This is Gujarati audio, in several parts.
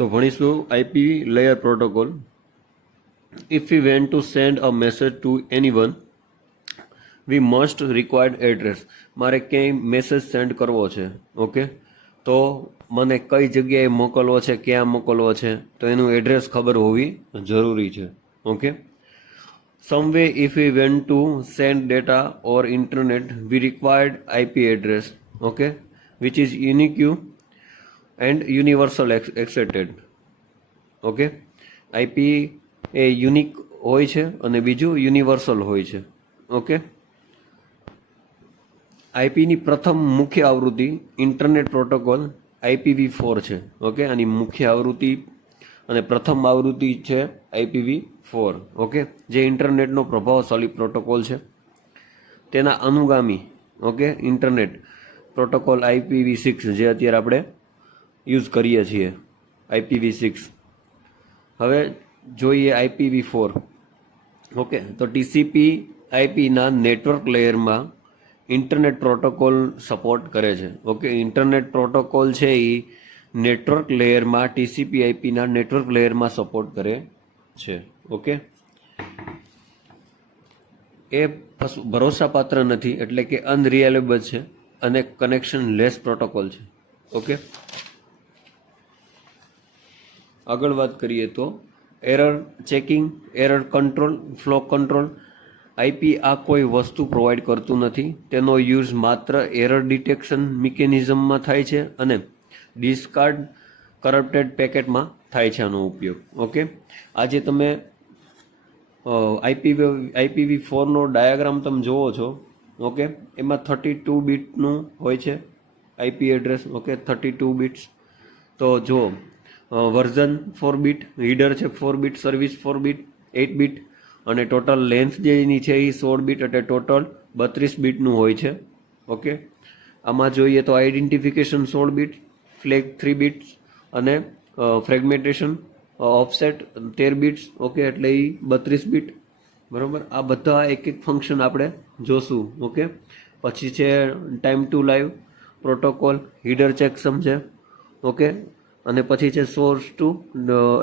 તો ભણીશું IP layer protocol. If we vent to send a message to anyone we must required address. મારે ક્યાંય મેસેજ સેન્ડ કરવો છે, ઓકે, તો મને કઈ જગ્યાએ મોકલવો છે, ક્યાં મોકલવો છે, તો એનું એડ્રેસ ખબર હોવી જરૂરી છે, okay. Some way if we vent to send data or internet we required IP address, okay, which is unique and universal accepted. Okay, IP એ યુનિક હોય છે અને બીજું યુનિવર્સલ હોય છે, ઓકે. આઈપીની પ્રથમ મુખ્ય આવૃત્તિ ઇન્ટરનેટ પ્રોટોકોલ IPv4 છે, ઓકે. આની મુખ્ય આવૃત્તિ અને પ્રથમ આવૃત્તિ છે IPv4, ઓકે, જે ઇન્ટરનેટનો પ્રભાવશાળી પ્રોટોકોલ છે. તેના અનુગામી, ઓકે, ઇન્ટરનેટ પ્રોટોકોલ IPv6 જે અત્યારે આપણે યુઝ કરીએ છીએ, IPv6. હવે જોઈએ IPv4, ઓકે. તો TCP આઈપીના નેટવર્ક લેયરમાં ઇન્ટરનેટ પ્રોટોકોલ સપોર્ટ કરે છે, ઓકે. ઇન્ટરનેટ પ્રોટોકોલ છે એ નેટવર્ક લેયરમાં TCP આઈપીના નેટવર્ક લેયરમાં સપોર્ટ કરે છે, ઓકે. એ ભરોસાપાત્ર નથી, એટલે કે અનરિલાયેબલ છે અને કનેક્શન લેસ પ્રોટોકોલ છે, ઓકે. આગળ વાત કરીએ તો error checking, error control, flow control. IP આ કોઈ વસ્તુ પ્રોવાઈડ કરતું નથી. તેનો યુઝ માત્ર એરર ડિટેક્શન મિકેનિઝમમાં થાય છે અને ડિસ્કાર્ડ કરપ્ટેડ પેકેટમાં થાય છે આનો ઉપયોગ, ઓકે. આજે તમે IPv4નો ડાયાગ્રામ તમે જોવો છો, ઓકે. એમાં 32 બીટનું હોય છે આઈપી એડ્રેસ, ઓકે, 32 બીટ્સ. તો જો વર્ઝન 4 બીટ, હીડર છે 4 બીટ, સર્વિસ 4 બીટ, 8 બીટ, અને ટોટલ લેન્થ જે એની છે એ 16 બીટ, એટલે ટોટલ 32 બીટનું હોય છે, ઓકે. આમાં જોઈએ તો આઈડેન્ટિફિકેશન 16 બીટ, ફ્લેગ 3 બીટ્સ અને ફ્રેગમેન્ટેશન ઓફસેટ 13 બીટ્સ, ઓકે, એટલે એ 32 બીટ, બરાબર. આ બધા એક એક ફંક્શન આપણે જોશું, ઓકે. પછી છે time to live protocol, header checksum છે, ઓકે. અને પછી છે સોર્સ ટુ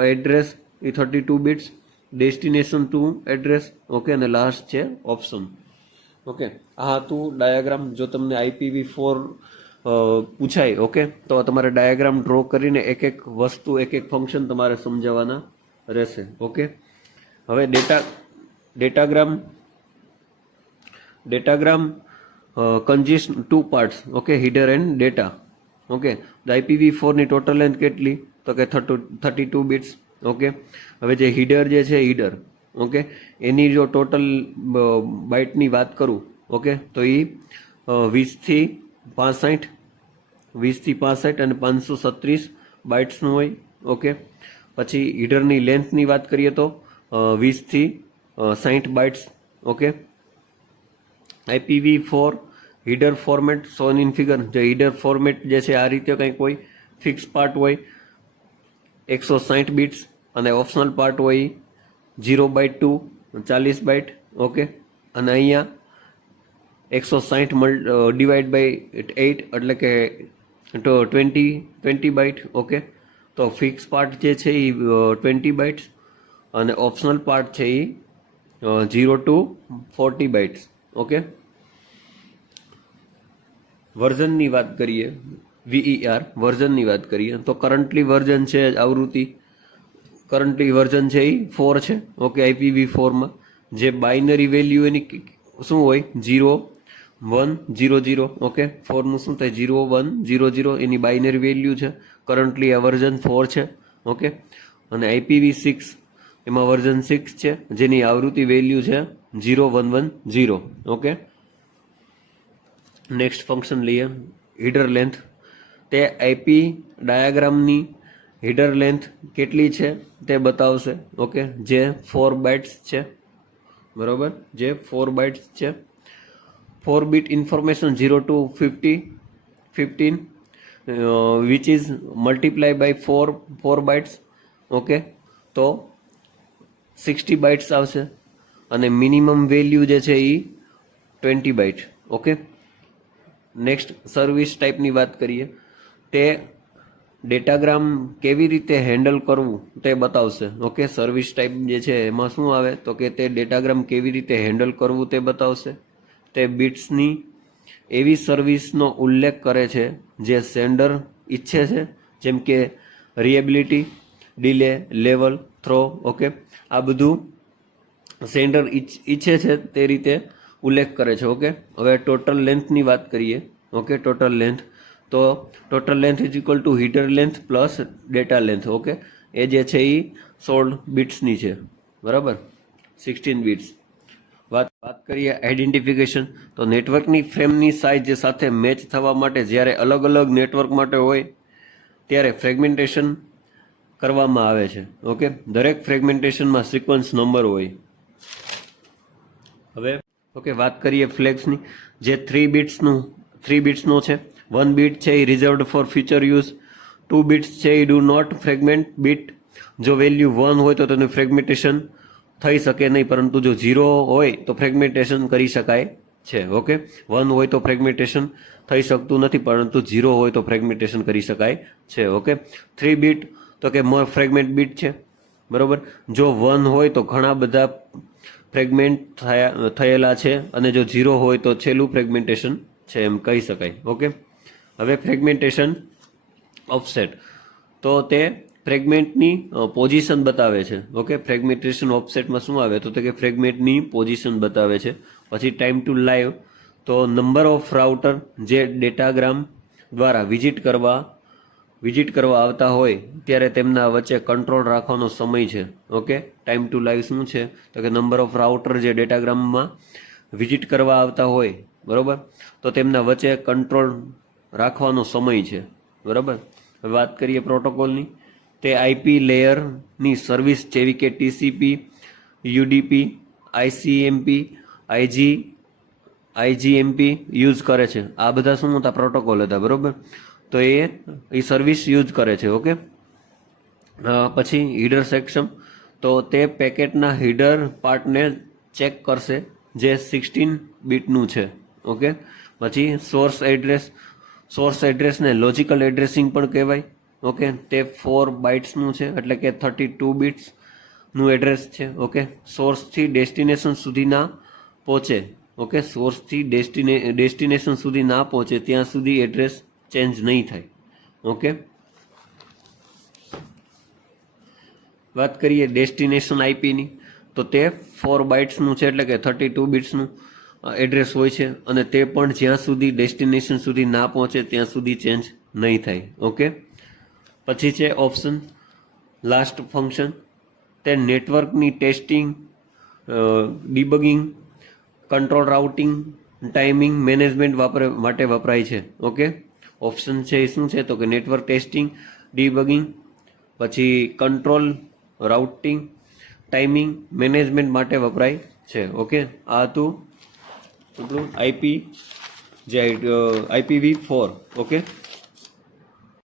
એડ્રેસ એ 32 bits, destination to address, okay, અને લાસ્ટ છે ઓપ્શન, ઓકે. આ હતું ડાયાગ્રામ. જો તમને IPv4 પૂછાય, ઓકે, તો તમારે ડાયાગ્રામ ડ્રો કરીને એક એક વસ્તુ, એક એક ફંક્શન તમારે સમજાવવાના રહેશે, ઓકે. હવે datagram consist 2 parts, okay, header and data, okay. IPv4ની ટોટલ લેન્થ કેટલી, તો કે 32 બીટ્સ, ઓકે. હવે જે હીડર જે છે હીડર, ઓકે, એની જો ટોટલ બાઇટની વાત કરું, ઓકે, તો એ 20 થી 65 અને 536 બાઇટ્સનું હોય, ઓકે. પછી હીડરની લેન્થની વાત કરીએ તો 20 થી 60 bytes, okay. IPv4 header format shown in figure. જે હીડર ફોર્મેટ જે છે આ રીતે કંઈક હોય, ફિક્સ પાર્ટ હોય 160 બીટ્સ અને ઓપ્શનલ પાર્ટ હોય 0/2 40 બાઇટ, ઓકે. અને અહીંયા 160 ડિવાઈડ બાય 8 એટલે કે 20 બાઇટ, ઓકે. તો ફિક્સ પાર્ટ જે છે એ 20 બાઇટ્સ અને ઓપ્શનલ પાર્ટ છે એ 0 to 40 બાઇટ્સ, ઓકે. વર્ઝનની વાત કરીએ, VER વર્ઝનની વાત કરીએ તો કરન્ટલી વર્ઝન છે આવૃત્તિ, કરન્ટલી વર્ઝન છે એ 4 છે, ઓકે. IPv4માં જે બાઇનરી વેલ્યુ એની શું હોય 0 1 0 0, ઓકે. 4નું શું થાય 0 1 0 0 એની બાઇનરી વેલ્યુ છે. કરન્ટલી આ વર્ઝન 4 છે, ઓકે. અને IPv6 એમાં વર્ઝન 6 છે જેની આવૃત્તિ વેલ્યુ છે 0 1 1 0, ઓકે. નેક્સ્ટ ફંક્શન લઈએ, હીડર લેન્થ. તે આઈપી ડાયાગ્રામની હીડર લેન્થ કેટલી છે તે બતાવશે, ઓકે. જે 4 બાઇટ્સ છે, બરોબર, જે 4 બાઇટ્સ છે. 4 bit information 0 to 15 which is multiply by 4 bytes, okay. તો 60 બાઇટ્સ આવશે અને મિનિમમ વેલ્યુ જે છે એ 20 બાઇટ, ઓકે. નેક્સ્ટ સર્વિસ ટાઈપની વાત કરીએ. તે ડેટાગ્રામ કેવી રીતે હેન્ડલ કરવું તે બતાવશે. ઓકે, સર્વિસ ટાઈપ જે છે એમાં શું આવે તો કે તે ડેટાગ્રામ કેવી રીતે હેન્ડલ કરવું તે બતાવશે. તે બિટ્સની એવી સર્વિસનો ઉલ્લેખ કરે છે જે સેન્ડર ઈચ્છે છે, જેમ કે રિએબિલિટી, ડિલે, લેવલ, થ્રો. ઓકે, આ બધું સેન્ડર ઈચ્છે છે તે રીતે ઉલ્લેખ કરે છે. ઓકે, હવે ટોટલ લેન્થની વાત કરીએ. ઓકે, ટોટલ લેન્થ, તો total length is equal to header length plus data length. Okay, એ જે છે એ 16 બિટ્સની છે, બરાબર, 16 બિટ્સ. વાત કરીએ આઈડેન્ટિફિકેશન, તો નેટવર્કની ફ્રેમની સાઇઝ સાથે મેચ થવા માટે જ્યારે અલગ અલગ નેટવર્ક માટે હોય ત્યારે ફ્રેગમેન્ટેશન કરવામાં આવે છે. ઓકે, દરેક ફ્રેગમેન્ટેશનમાં સિક્વન્સ નંબર હોય. હવે ઓકે, વાત કરીએ ફ્લેગ્સની, જે 3 બિટ્સનો છે. 1 બીટ છે એ reserved for future use. 2 bits છે એ ડુ નોટ ફ્રેગમેન્ટ બીટ. જો વેલ્યુ 1 હોય તો તેનું ફ્રેગમેન્ટેશન થઈ શકે નહીં, પરંતુ જો 0 હોય તો ફ્રેગમેન્ટેશન કરી શકાય છે. ઓકે, 1 હોય તો ફ્રેગમેન્ટેશન થઈ શકતું નથી, પરંતુ 0 હોય તો ફ્રેગમેન્ટેશન કરી શકાય છે. ઓકે, 3 બીટ તો કે મોર ફ્રેગમેન્ટ બીટ છે, બરોબર. જો 1 હોય તો ઘણા બધા ફ્રેગમેન્ટ થયેલા છે, અને જો 0 હોય તો છેલ્લું ફ્રેગમેન્ટેશન છે એમ કહી શકાય. ઓકે, હવે ફ્રેગમેન્ટેશન ઓફસેટ, તો તે ફ્રેગમેન્ટની પોઝિશન બતાવે છે. ઓકે, ફ્રેગમેન્ટેશન ઓફસેટમાં શું આવે તો કે ફ્રેગમેન્ટની પોઝિશન બતાવે છે. પછી ટાઈમ ટુ લાઈવ, તો નંબર ઓફ રાઉટર જે ડેટાગ્રામ દ્વારા વિઝિટ કરવા આવતા હોય ત્યારે તેમના વચ્ચે કંટ્રોલ રાખવાનો સમય છે. ઓકે, ટાઈમ ટુ લાઈવ શું છે તો કે નંબર ઓફ રાઉટર જે ડેટાગ્રામમાં વિઝિટ કરવા આવતા હોય, બરાબર, તો તેમના વચ્ચે કંટ્રોલ રાખવાનો સમય છે, બરાબર. હવે વાત કરીએ પ્રોટોકોલની, તે આઈપી લેયરની સર્વિસ જેવી કે ટીસીપી, યુડીપી, આઈસીએમપી, આઈજીએમપી યુઝ કરે છે. આ બધા શું હતા? પ્રોટોકોલ હતા, બરાબર. તો એ સર્વિસ યુઝ કરે છે. ઓકે, પછી હીડર સેક્શન, તો તે પેકેટના હીડર પાર્ટને ચેક કરશે જે 16 બીટનું છે. ઓકે, પછી સોર્સ એડ્રેસને લોજિકલ એડ્રેસિંગ પણ કહેવાય. ઓકે, તે 4 બાઇટ્સનું છે, એટલે કે 32 બિટ્સનું એડ્રેસ છે. ઓકે, સોર્સથી ડેસ્ટિનેશન સુધી ના પહોંચે. ઓકે, સોર્સથી ડેસ્ટિનેશન સુધી ના પહોંચે ત્યાં સુધી એડ્રેસ ચેન્જ નહીં થાય. ઓકે, વાત કરીએ ડેસ્ટિનેશન આઈપીની, તો તે 4 બાઇટ્સનું છે, એટલે કે 32 બિટ્સનું એડ્રેસ હોય છે, અને તે પણ જ્યાં સુધી ડેસ્ટિનેશન સુધી ના પહોંચે ત્યાં સુધી ચેન્જ નહીં થાય. ઓકે, પછી છે ઓપ્શન લાસ્ટ ફંક્શન, તે નેટવર્કની testing, debugging, control routing, timing management માટે વપરાય છે. ઓકે, ઓપ્શન છે એ શું છે તો કે નેટવર્ક ટેસ્ટિંગ, ડિબગિંગ, પછી કંટ્રોલ રાઉટિંગ, ટાઈમિંગ મેનેજમેન્ટ માટે વપરાય છે. ઓકે, આ હતું આપણું આઈપીવી4. ઓકે.